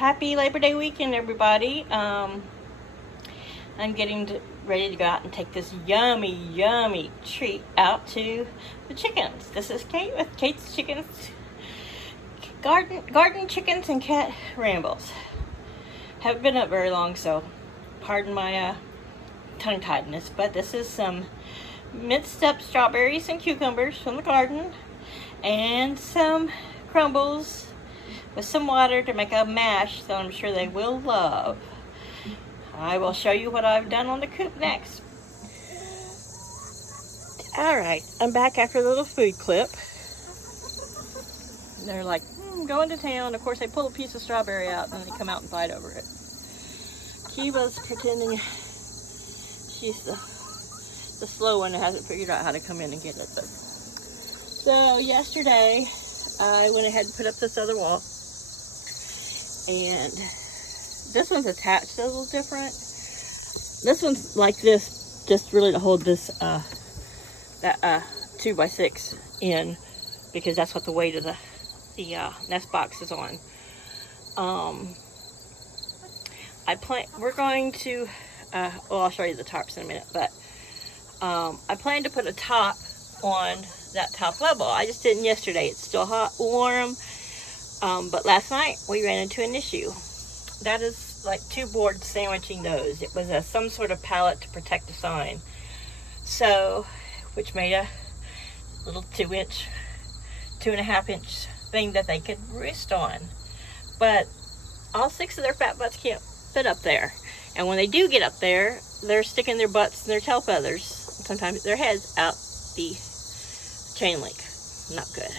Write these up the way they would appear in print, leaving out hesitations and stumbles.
Happy Labor Day weekend, everybody. I'm ready to go out and take this yummy treat out to the chickens. This is Kate with Kate's Chickens, Garden Chickens and Cat Rambles. Haven't been up very long, so pardon my tongue-tiedness, but this is some minced up strawberries and cucumbers from the garden and some crumbles with some water to make a mash that I'm sure they will love. I will show you what I've done on the coop next. Alright, I'm back after the little food clip. They're like, going to town. Of course, they pull a piece of strawberry out and then they come out and fight over it. Kiva's pretending she's the slow one that hasn't figured out how to come in and get it. So yesterday, I went ahead and put up this other wall. And this one's attached a little different. This one's like this, just really to hold this that 2x6 in, because that's what the weight of the nest box is on. We're going to well, I'll show you the tarps in a minute, but I plan to put a top on that top level. I just didn't yesterday. It's still hot, warm, but last night we ran into an issue. That is like two boards sandwiching those. It was some sort of pallet to protect the sign, so which made a little 2.5-inch thing that they could roost on. But all 6 of their fat butts can't fit up there, and when they do get up there, they're sticking their butts and their tail feathers, sometimes their heads, out the chain link. Not good.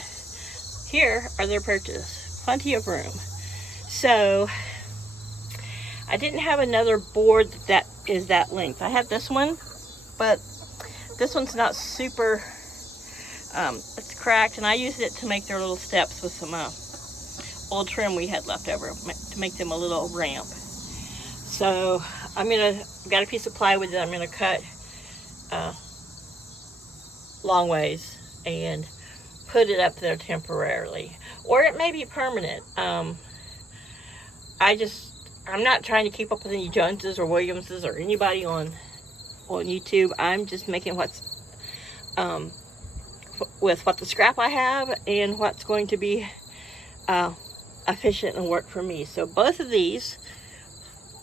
Here are their perches, plenty of room. So I didn't have another board that is that length. I have this one, but this one's not super, it's cracked, and I used it to make their little steps with some old trim we had left over to make them a little ramp. So I've got a piece of plywood that I'm gonna cut long ways and put it up there temporarily, or it may be permanent. I'm not trying to keep up with any Joneses or Williamses or anybody on YouTube. I'm just making what's with what the scrap I have and what's going to be efficient and work for me. So both of these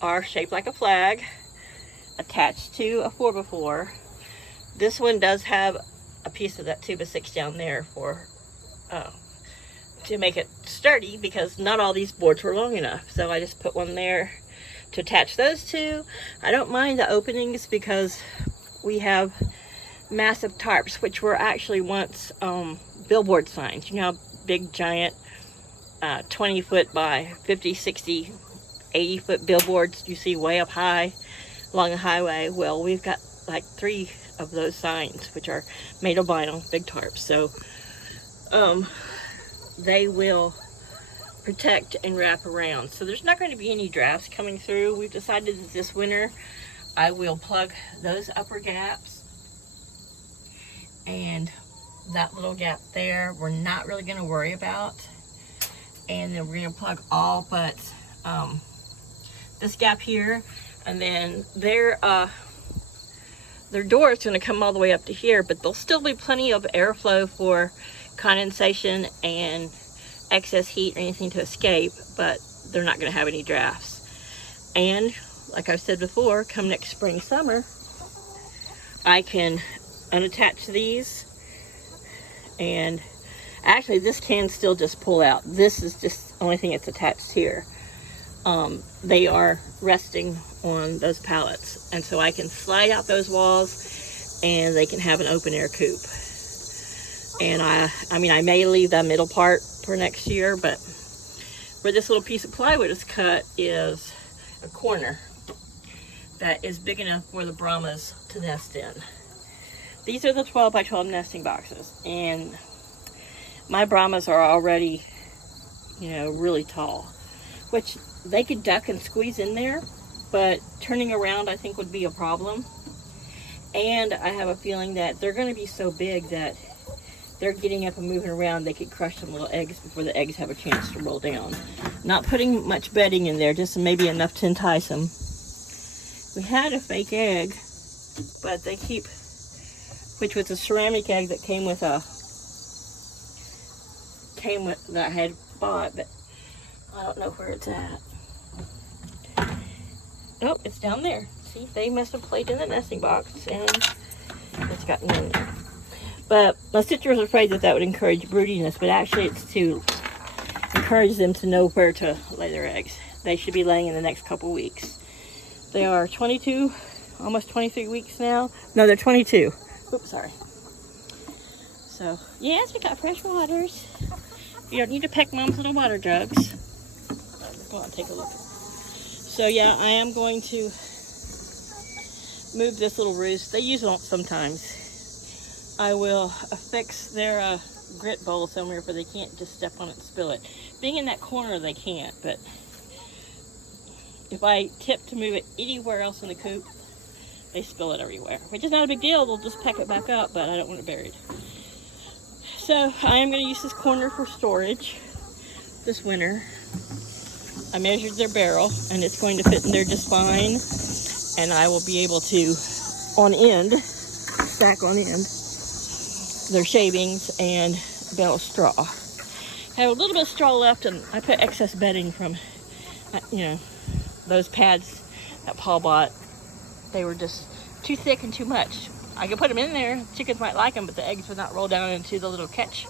are shaped like a flag, attached to a 4x4. This one does have a piece of that 2x6 down there for to make it sturdy, because not all these boards were long enough. So I just put one there to attach those two. I don't mind the openings because we have massive tarps, which were actually once billboard signs. You know how big, giant 20-foot by 50, 60, 80-foot billboards you see way up high along the highway? Well, we've got like 3 of those signs, which are made of vinyl, big tarps. So they will protect and wrap around. So there's not going to be any drafts coming through. We've decided that this winter I will plug those upper gaps, and that little gap there we're not really going to worry about. And then we're going to plug all but this gap here, and then their door is going to come all the way up to here, but there'll still be plenty of airflow for condensation and excess heat or anything to escape, but they're not going to have any drafts. And like I've said before, come next spring, summer, I can unattach these, and actually this can still just pull out. This is just the only thing that's attached here. They are resting on those pallets, and so I can slide out those walls and they can have an open air coop. And I may leave the middle part for next year, but where this little piece of plywood is cut is a corner that is big enough for the Brahmas to nest in. These are the 12 by 12 nesting boxes, and my Brahmas are already, really tall, which they could duck and squeeze in there, but turning around I think would be a problem. And I have a feeling that they're going to be so big that they're getting up and moving around, they could crush some little eggs before the eggs have a chance to roll down. Not putting much bedding in there, just maybe enough to entice them. We had a fake egg, but they keep, which was a ceramic egg that that I had bought, but I don't know where it's at. Oh, it's down there. See, they must have played in the nesting box and it's gotten in there. But my sister was afraid that would encourage broodiness, but actually it's to encourage them to know where to lay their eggs. They should be laying in the next couple weeks. They are 22, almost 23 weeks now. No, they're 22. Oops, sorry. So, yes, we got fresh waters. You don't need to peck Mom's little water jugs. Go on, take a look. So yeah, I am going to move this little roost. They use it sometimes. I will affix their grit bowl somewhere where they can't just step on it and spill it. Being in that corner, they can't, but if I tip to move it anywhere else in the coop, they spill it everywhere, which is not a big deal. They'll just peck it back up, but I don't want it buried. So I am going to use this corner for storage this winter. I measured their barrel, and it's going to fit in there just fine. And I will be able to, stack on end, their shavings and a bale of straw. I have a little bit of straw left, and I put excess bedding from, those pads that Paul bought. They were just too thick and too much. I could put them in there. Chickens might like them, but the eggs would not roll down into the little catch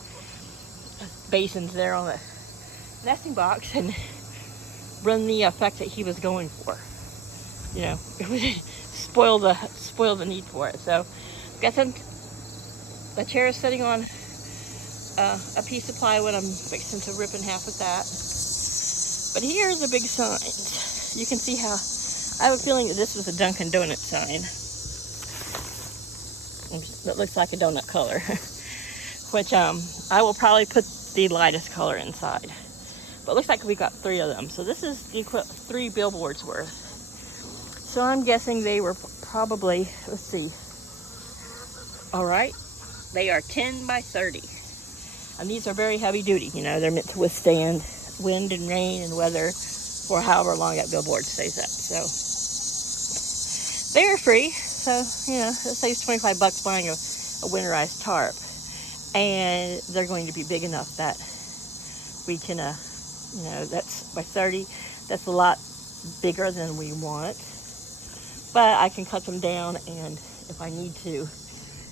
basins there on the nesting box and run the effect that he was going for. It would spoil the need for it. So, got the chair is sitting on a piece of plywood. I'm fixing to rip in half with that. But here are the big signs. You can see how I have a feeling that this was a Dunkin' Donut sign. That looks like a donut color, which I will probably put the lightest color inside. But it looks like we got 3 of them. So this is the 3 billboards worth. So I'm guessing they were probably, let's see. All right, they are 10 by 30. And these are very heavy duty. They're meant to withstand wind and rain and weather for however long that billboard stays up. So they're free. So, it saves $25 buying a winterized tarp. And they're going to be big enough that we can, that's by 30. That's a lot bigger than we want. But I can cut them down, and if I need to,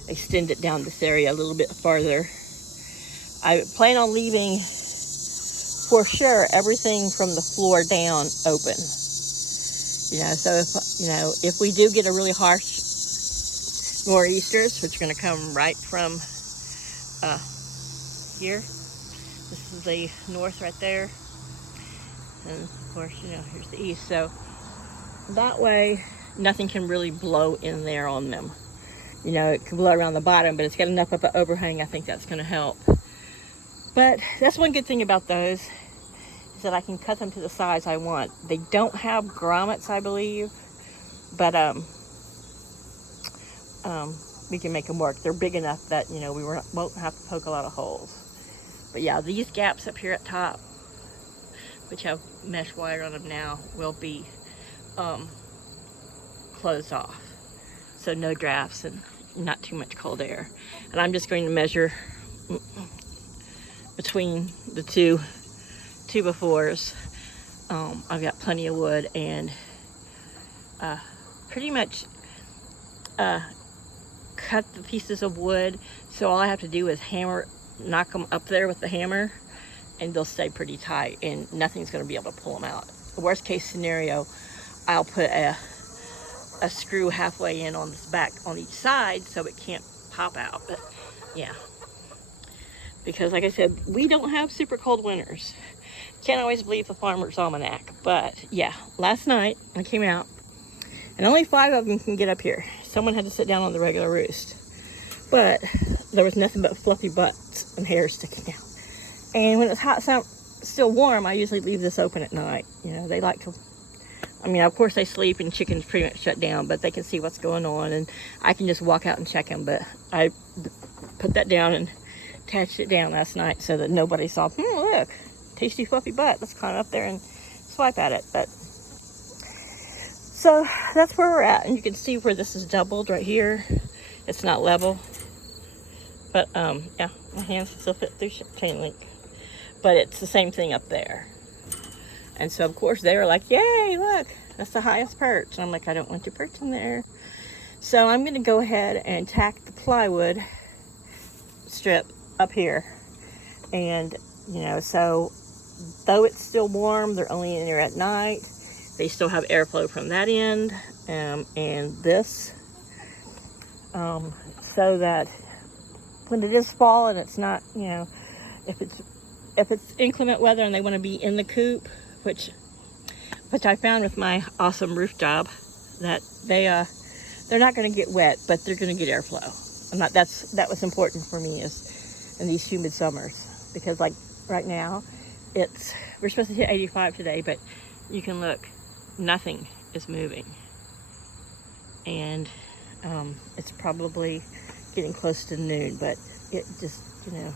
extend it down this area a little bit farther. I plan on leaving, for sure, everything from the floor down open. So if we do get a really harsh nor'easters, which are going to come right from here. This is the north right there. And of course, here's the east. So that way, nothing can really blow in there on them. It can blow around the bottom, but it's got enough of an overhang. I think that's going to help. But that's one good thing about those, is that I can cut them to the size I want. They don't have grommets, I believe, but we can make them work. They're big enough that, we won't have to poke a lot of holes. But yeah, these gaps up here at top, which have mesh wire on them now, will be closed off. So no drafts and not too much cold air. And I'm just going to measure between the two 2x4s. I've got plenty of wood, and pretty much cut the pieces of wood, so all I have to do is knock them up there with the hammer, and they'll stay pretty tight, and nothing's going to be able to pull them out. The worst case scenario, I'll put a screw halfway in on this back on each side so it can't pop out. But yeah, because like I said, we don't have super cold winters. Can't always believe the Farmer's Almanac. But yeah, last night I came out, and only 5 of them can get up here. Someone had to sit down on the regular roost, but there was nothing but fluffy butts and hair sticking out. And when it's hot, still warm, I usually leave this open at night. They like to, of course they sleep and chickens pretty much shut down, but they can see what's going on, and I can just walk out and check them. But I put that down and attached it down last night so that nobody saw, look, tasty fluffy butt. Let's climb up there and swipe at it. But so that's where we're at. And you can see where this is doubled right here. It's not level. But yeah, my hands still fit through chain link. But it's the same thing up there. And so, of course, they were like, yay, look, that's the highest perch. And I'm like, I don't want to perch in there. So I'm going to go ahead and tack the plywood strip up here. And, you know, so though it's still warm, they're only in there at night. They still have airflow from that end and this. So that when it is fall and it's not, you know, if it's inclement weather and they want to be in the coop, which I found with my awesome roof job, that they're not going to get wet, but they're going to get airflow. That was important for me is in these humid summers, because like right now we're supposed to hit 85 today, but you can look, nothing is moving, and it's probably getting close to noon, but it just, you know,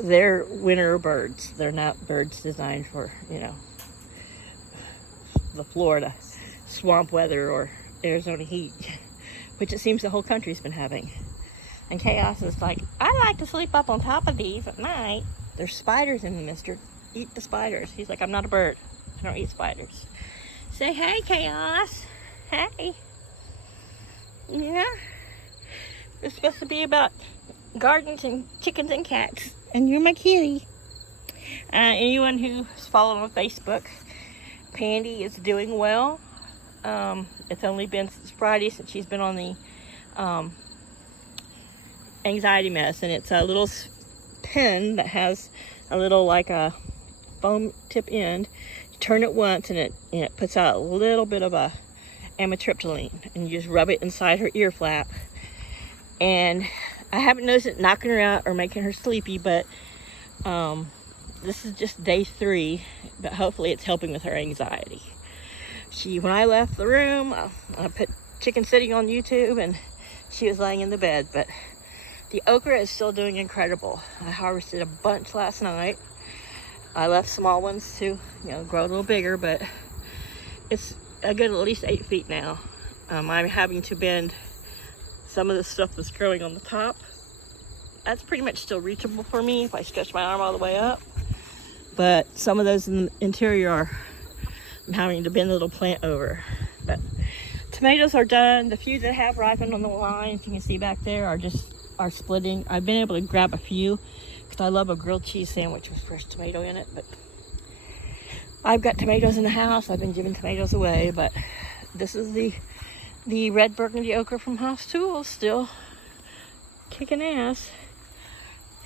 they're winter birds. They're not birds designed for, you know, the Florida swamp weather or Arizona heat, which it seems the whole country's been having. And Chaos is like, I like to sleep up on top of these at night. There's spiders in them, mister. Eat the spiders. He's like, I'm not a bird. I don't eat spiders. Say hey, Chaos. Hey. Yeah. It's supposed to be about gardens and chickens and cats. And you're my kitty. Anyone who's followed on Facebook, Pandy is doing well. It's only been since Friday since she's been on the anxiety medicine. It's a little pen that has a little like a foam tip end. You turn it once and it puts out a little bit of a amitriptyline, and you just rub it inside her ear flap. And I haven't noticed it knocking her out or making her sleepy, but this is just day 3, but hopefully it's helping with her anxiety. When I left the room, I put Chicken City on YouTube, and she was laying in the bed, but the okra is still doing incredible. I harvested a bunch last night. I left small ones to, you know, grow a little bigger, but it's a good at least 8 feet now. I'm having to bend some of the stuff that's growing on the top. That's pretty much still reachable for me if I stretch my arm all the way up. But some of those in the interior I'm having to bend the little plant over. But tomatoes are done. The few that have ripened on the lines, you can see back there, are splitting. I've been able to grab a few because I love a grilled cheese sandwich with fresh tomato in it. But I've got tomatoes in the house. I've been giving tomatoes away, but this is the red burgundy okra from Haas Tools, still kicking ass.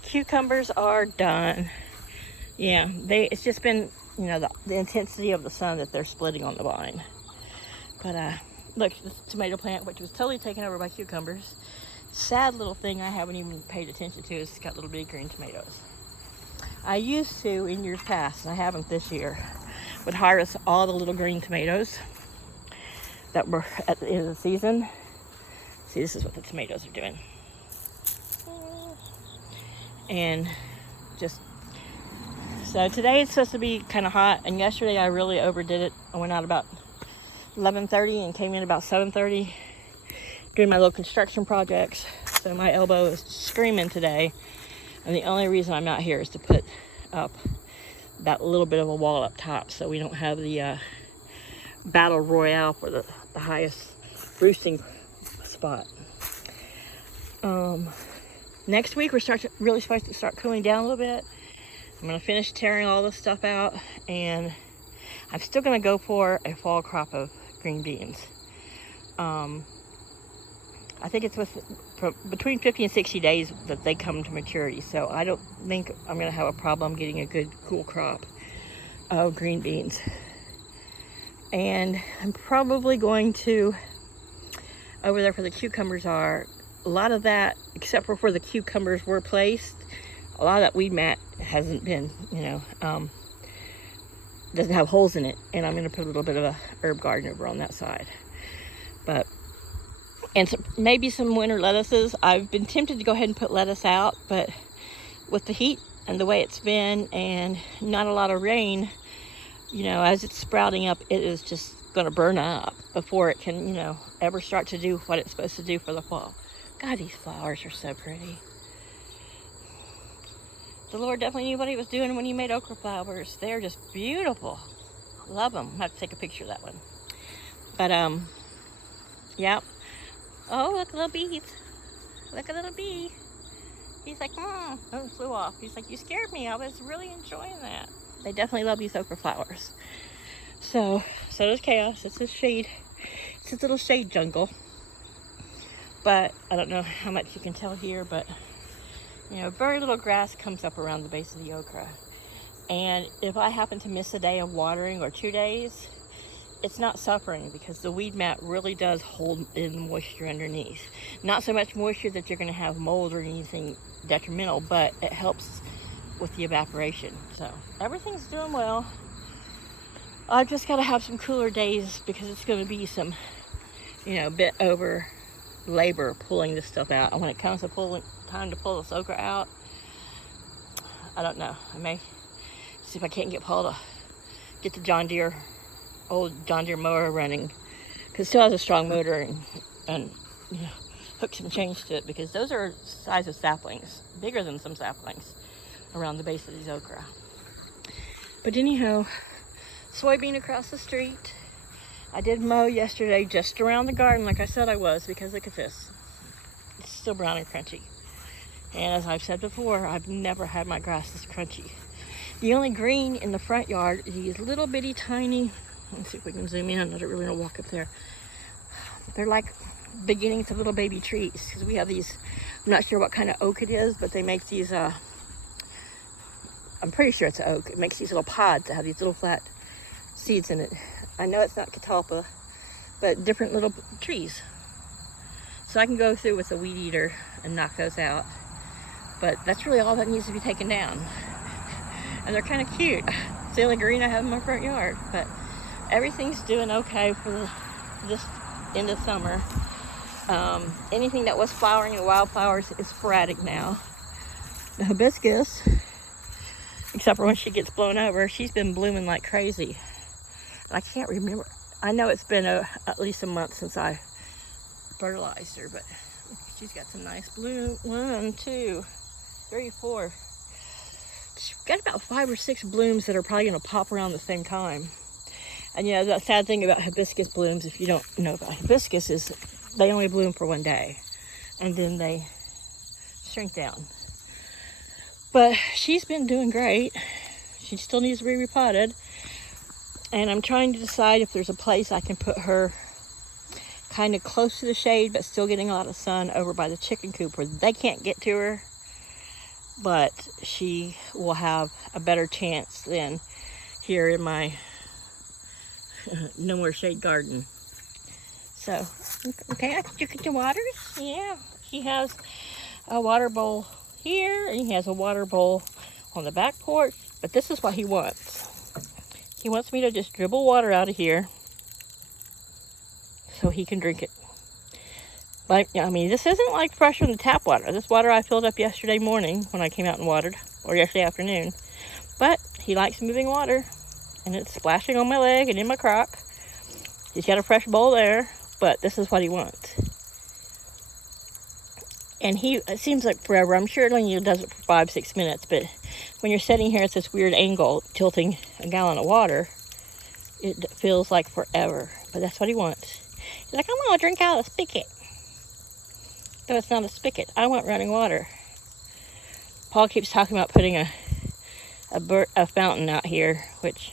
Cucumbers are done. Yeah, it's just been, you know, the intensity of the sun that they're splitting on the vine. But look, this tomato plant, which was totally taken over by cucumbers. Sad little thing I haven't even paid attention to is it's got little bitty green tomatoes. I used to in years past, and I haven't this year, would harvest all the little green tomatoes that were at the end of the season. See, this is what the tomatoes are doing. And just, so today it's supposed to be kind of hot, and yesterday I really overdid it. I went out about 11:30 and came in about 7:30 doing my little construction projects. So my elbow is screaming today, and the only reason I'm out here is to put up that little bit of a wall up top so we don't have the battle royale for the highest roosting spot. Next week we're really supposed to start cooling down a little bit. I'm going to finish tearing all this stuff out, and I'm still going to go for a fall crop of green beans. I think it's between 50 and 60 days that they come to maturity, so I don't think I'm going to have a problem getting a good cool crop of green beans. And I'm probably going to, over there where the cucumbers are, a lot of that, except for where the cucumbers were placed, a lot of that weed mat hasn't been, you know, doesn't have holes in it. And I'm going to put a little bit of a herb garden over on that side. But and maybe some winter lettuces. I've been tempted to go ahead and put lettuce out, but with the heat and the way it's been and not a lot of rain, you know, as it's sprouting up, it is just going to burn up before it can, you know, ever start to do what it's supposed to do for the fall. God, these flowers are so pretty. The Lord definitely knew what he was doing when he made okra flowers. They're just beautiful. Love them. I have to take a picture of that one. But, yeah. Oh, look, little bees. Look, a little bee. He's like, oh, it flew off. He's like, you scared me. I was really enjoying that. They definitely love these okra flowers. So does Chaos. It's his shade. It's his little shade jungle. But I don't know how much you can tell here, but, you know, very little grass comes up around the base of the okra. And if I happen to miss a day of watering or 2 days, it's not suffering because the weed mat really does hold in moisture underneath. Not so much moisture that you're going to have mold or anything detrimental, but it helps with the evaporation. So everything's doing well. I've just got to have some cooler days because it's going to be some, you know, bit over labor pulling this stuff out. And when it comes to time to pull this okra out, I don't know. I may see if I can't get Paul to get the old John Deere mower running, because it still has a strong motor, and you know, hook some chains to it, because those are the size of saplings, bigger than some saplings around the base of these okra. But anyhow, soybean across the street. I did mow yesterday just around the garden like I said I was, because look at this. It's still brown and crunchy. And as I've said before, I've never had my grass this crunchy. The only green in the front yard is these little bitty tiny, let's see if we can zoom in. I don't really want to walk up there. They're like beginnings of little baby trees, because we have these, I'm not sure what kind of oak it is, but they make these, I'm pretty sure it's oak. It makes these little pods that have these little flat seeds in it. I know it's not catalpa, but different little trees. So I can go through with a weed eater and knock those out. But that's really all that needs to be taken down. And they're kind of cute. It's the only green I have in my front yard. But everything's doing okay for this end of summer. Anything that was flowering in wildflowers is sporadic now. The hibiscus, except for when she gets blown over, she's been blooming like crazy. I can't remember. I know it's been at least a month since I fertilized her, but she's got some nice bloom. 1, 2, 3, 4. She's got about 5 or 6 blooms that are probably going to pop around the same time. And you know, the sad thing about hibiscus blooms, if you don't know about hibiscus, is they only bloom for 1 day, and then they shrink down. But she's been doing great. She still needs to be repotted. And I'm trying to decide if there's a place I can put her kind of close to the shade, but still getting a lot of sun over by the chicken coop where they can't get to her. But she will have a better chance than here in my no more shade garden. So, okay, you get your waters? Yeah, he has a water bowl here, and he has a water bowl on the back porch. But this is what he wants. He wants me to just dribble water out of here so he can drink it. But, I mean, this isn't like fresh from the tap water. This water I filled up yesterday morning when I came out and watered, or yesterday afternoon. But he likes moving water, and it's splashing on my leg and in my crock. He's got a fresh bowl there, but this is what he wants. And it seems like forever. I'm sure it only does it for 5-6 minutes, but when you're sitting here at this weird angle, tilting a gallon of water, it feels like forever. But that's what he wants. He's like, I want to drink out of a spigot. No, it's not a spigot. I want running water. Paul keeps talking about putting a fountain out here, which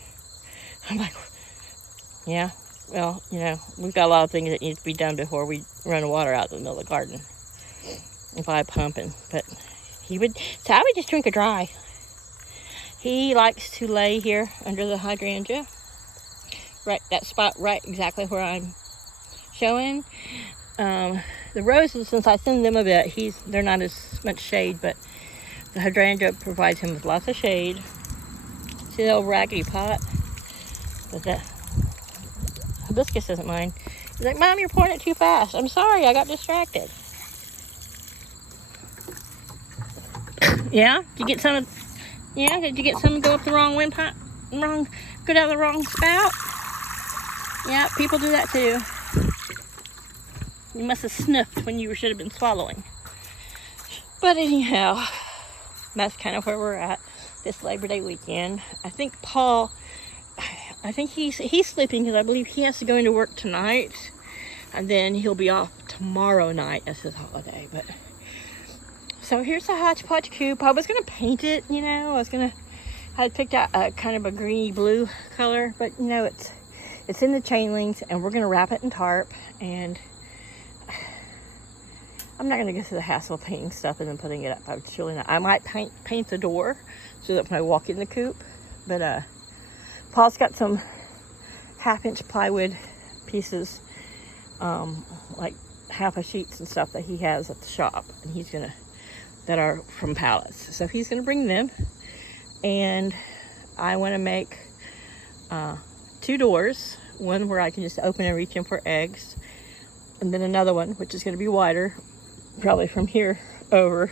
I'm like, yeah, well, you know, we've got a lot of things that need to be done before we run water out in the middle of the garden. If I pumping, but so I would just drink it dry. He likes to lay here under the hydrangea, right, that spot right exactly where I'm showing. The roses, since I thin them a bit, they're not as much shade, but the hydrangea provides him with lots of shade. See the old raggedy pot? But that hibiscus doesn't mind. He's like, Mom, you're pouring it too fast. I'm sorry, I got distracted. Yeah? Did you get some? Yeah? Did you get some go up the wrong windpipe? Go down the wrong spout? Yeah, people do that too. You must have sniffed when you should have been swallowing. But anyhow, that's kind of where we're at this Labor Day weekend. I think Paul, he's sleeping because I believe he has to go into work tonight. And then he'll be off tomorrow night as his holiday. But so here's the hodgepodge coop. I was going to paint it, you know. I had picked out a kind of a greeny blue color. But, you know, it's in the chain links. And we're going to wrap it in tarp. And I'm not going to go through the hassle of painting stuff and then putting it up. I'm really not. I might paint the door so that when I walk in the coop. But Paul's got some 1/2-inch plywood pieces, like half a sheets and stuff that he has at the shop. And that are from pallets. So he's going to bring them. And I want to make 2 doors. One where I can just open and reach in for eggs. And then another one, which is going to be wider, probably from here over,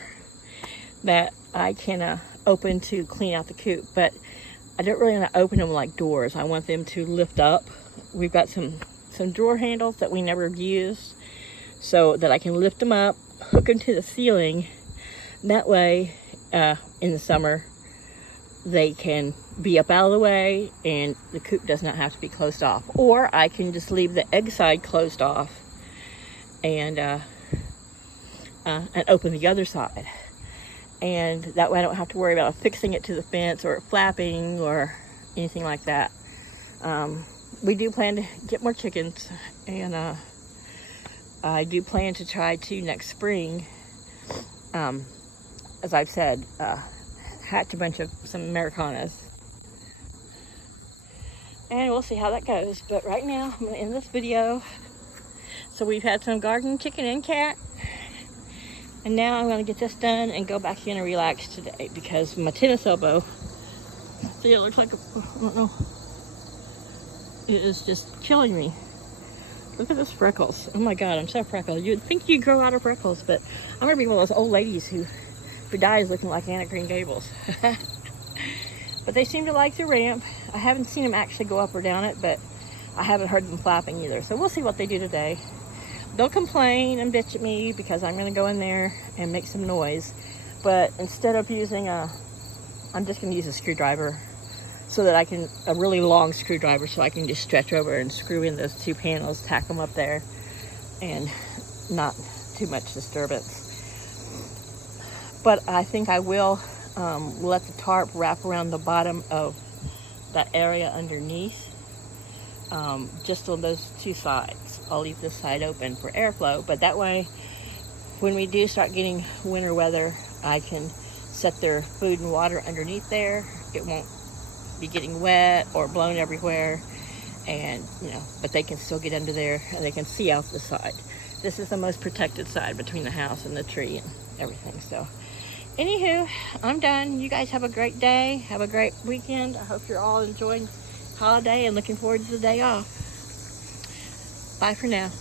that I can open to clean out the coop. But I don't really want to open them like doors. I want them to lift up. We've got some drawer handles that we never use, so that I can lift them up, hook them to the ceiling. That way, in the summer, they can be up out of the way and the coop does not have to be closed off. Or I can just leave the egg side closed off and open the other side. And that way I don't have to worry about affixing it to the fence or flapping or anything like that. We do plan to get more chickens, and I do plan to try to next spring, as I've said, hatch a bunch of some Americanas. And we'll see how that goes. But right now, I'm going to end this video. So we've had some garden chicken and cat. And now I'm going to get this done and go back in and relax today because my tennis elbow, see, it looks like, I don't know, it is just killing me. Look at those freckles. Oh my God, I'm so freckled. You'd think you'd grow out of freckles, but I'm going to be one of those old ladies who dies looking like Anna Green Gables. But they seem to like the ramp. I haven't seen them actually go up or down it, but I haven't heard them flapping either. So we'll see what they do today. They'll complain and bitch at me because I'm going to go in there and make some noise. But instead of using I'm just going to use a screwdriver so that a really long screwdriver, so I can just stretch over and screw in those 2 panels, tack them up there, and not too much disturbance. But I think I will let the tarp wrap around the bottom of that area underneath, just on those 2 sides. I'll leave this side open for airflow, but that way, when we do start getting winter weather, I can set their food and water underneath there. It won't be getting wet or blown everywhere, and but they can still get under there and they can see out the side. This is the most protected side between the house and the tree and everything. So anywho, I'm done. You guys have a great day. Have a great weekend. I hope you're all enjoying holiday and looking forward to the day off. Bye for now.